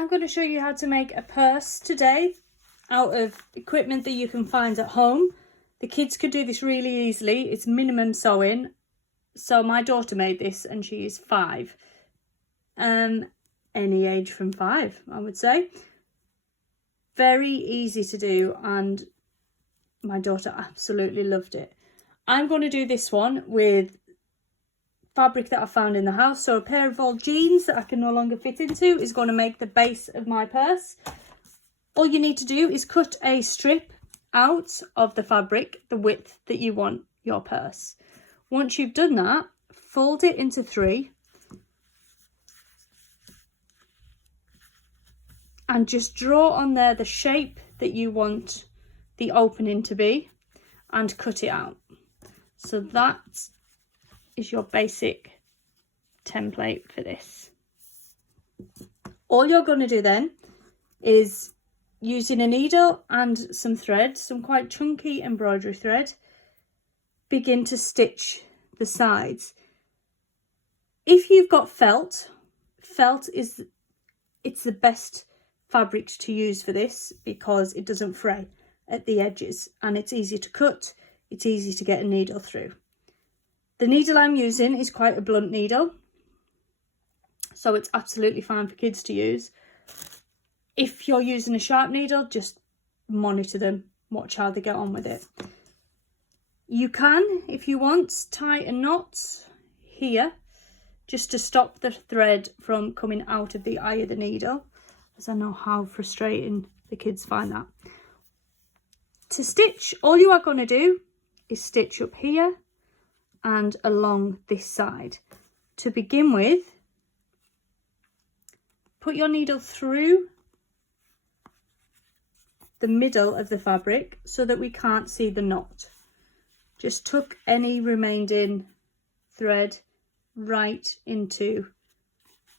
I'm going to show you how to make a purse today out of equipment that you can find at home. The kids could do this really easily. It's minimum sewing. So my daughter made this and she is 5. Any age from 5, I would say. Very easy to do and my daughter absolutely loved it. I'm going to do this one with fabric that I found in the house. So a pair of old jeans that I can no longer fit into is going to make the base of my purse. All you need to do is cut a strip out of the fabric, the width that you want your purse. Once you've done that, fold it into 3 and just draw on there the shape that you want the opening to be and cut it out. So that is your basic template for this. All you're going to do then is, using a needle and some thread, some quite chunky embroidery thread, begin to stitch the sides. If you've got felt is the best fabric to use for this because it doesn't fray at the edges and it's easy to cut, it's easy to get a needle through. The needle I'm using is quite a blunt needle, so it's absolutely fine for kids to use. If you're using a sharp needle, just monitor them, watch how they get on with it. You can, if you want, tie a knot here just to stop the thread from coming out of the eye of the needle, as I know how frustrating the kids find that. To stitch, all you are going to do is stitch up here and along this side. To begin with, put your needle through the middle of the fabric so that we can't see the knot. Just tuck any remaining thread right into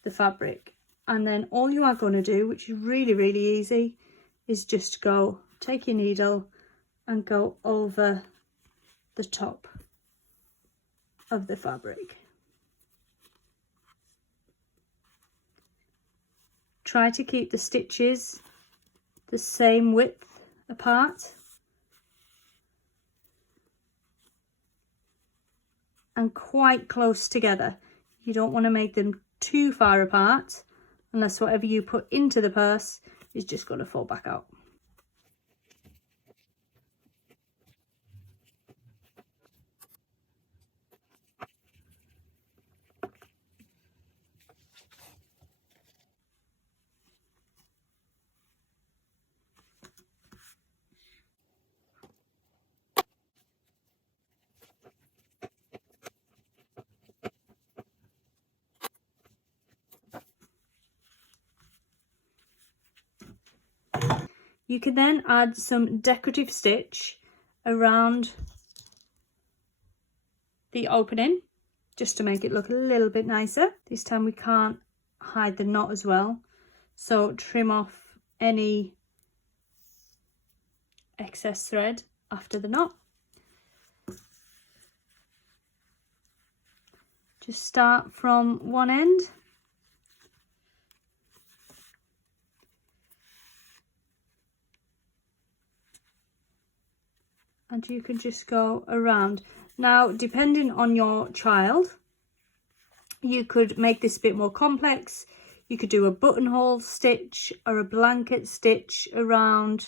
the fabric, and then all you are going to do, which is really easy, is just take your needle and go over the top of the fabric. Try to keep the stitches the same width apart and quite close together. You don't want to make them too far apart, unless whatever you put into the purse is just going to fall back out. You can then add some decorative stitch around the opening just to make it look a little bit nicer. This time we can't hide the knot as well, so trim off any excess thread after the knot. Just start from one end and you can just go around. Now, depending on your child, you could make this a bit more complex. You could do a buttonhole stitch or a blanket stitch around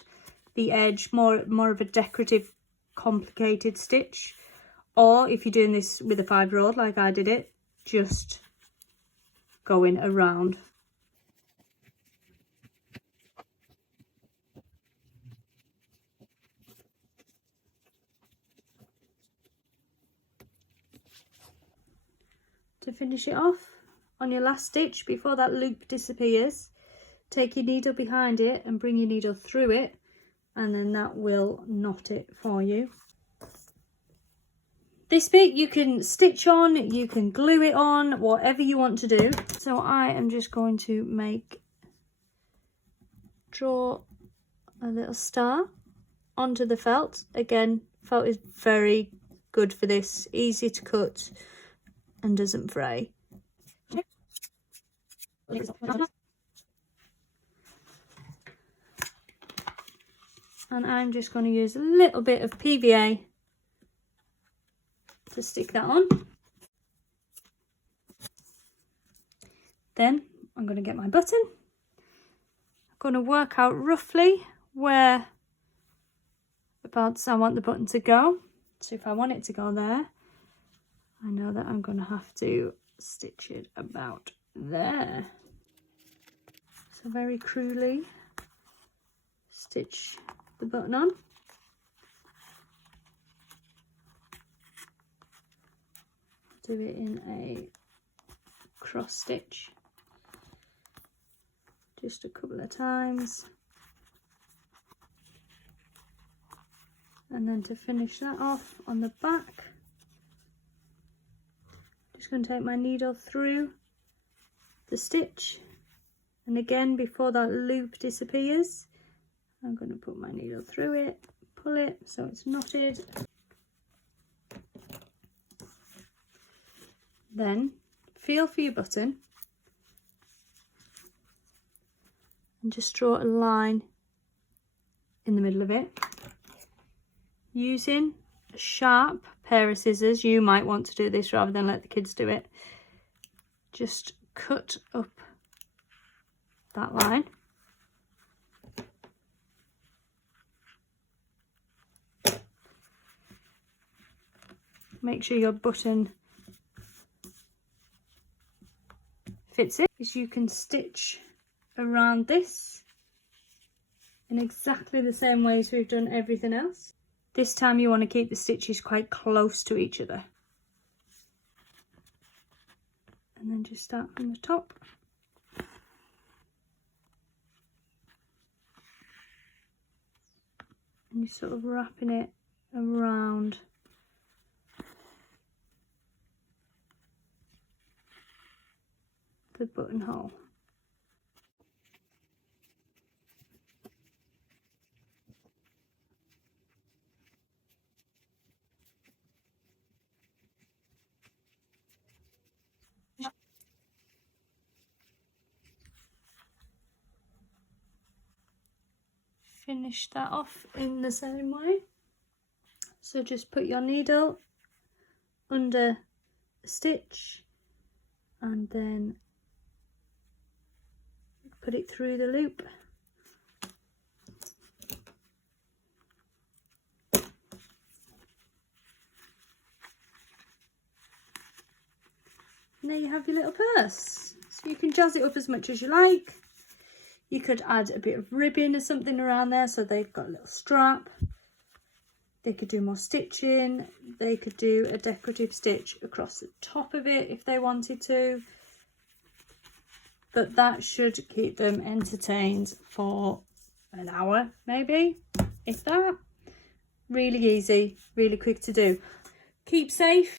the edge, more of a decorative, complicated stitch. Or if you're doing this with a 5-year-old like I did it, just going around. To finish it off, on your last stitch, before that loop disappears, take your needle behind it and bring your needle through it, and then that will knot it for you. This bit you can stitch on, you can glue it on, whatever you want to do. So I am just going to draw a little star onto the felt. Again, felt is very good for this, easy to cut and doesn't fray. And I'm just going to use a little bit of PVA to stick that on. Then I'm going to get my button. I'm going to work out roughly where abouts I want the button to go. So if I want it to go there, I know that I'm going to have to stitch it about there. So very cruelly stitch the button on. Do it in a cross stitch just a couple of times, and then to finish that off on the back, just going to take my needle through the stitch, and again before that loop disappears I'm going to put my needle through it, pull it so it's knotted. Then feel for your button and just draw a line in the middle of it. Using a sharp pair of scissors, you might want to do this rather than let the kids do it. Just cut up that line. Make sure your button fits it, because you can stitch around this in exactly the same way as we've done everything else. This time you want to keep the stitches quite close to each other. And then just start from the top. And you're sort of wrapping it around the buttonhole. Finish that off in the same way. So just put your needle under a stitch and then put it through the loop. And there you have your little purse. So you can jazz it up as much as you like. You could add a bit of ribbon or something around there so they've got a little strap. They could do more stitching. They could do a decorative stitch across the top of it if they wanted to. But that should keep them entertained for an hour, maybe, if that. Really easy, really quick to do. Keep safe.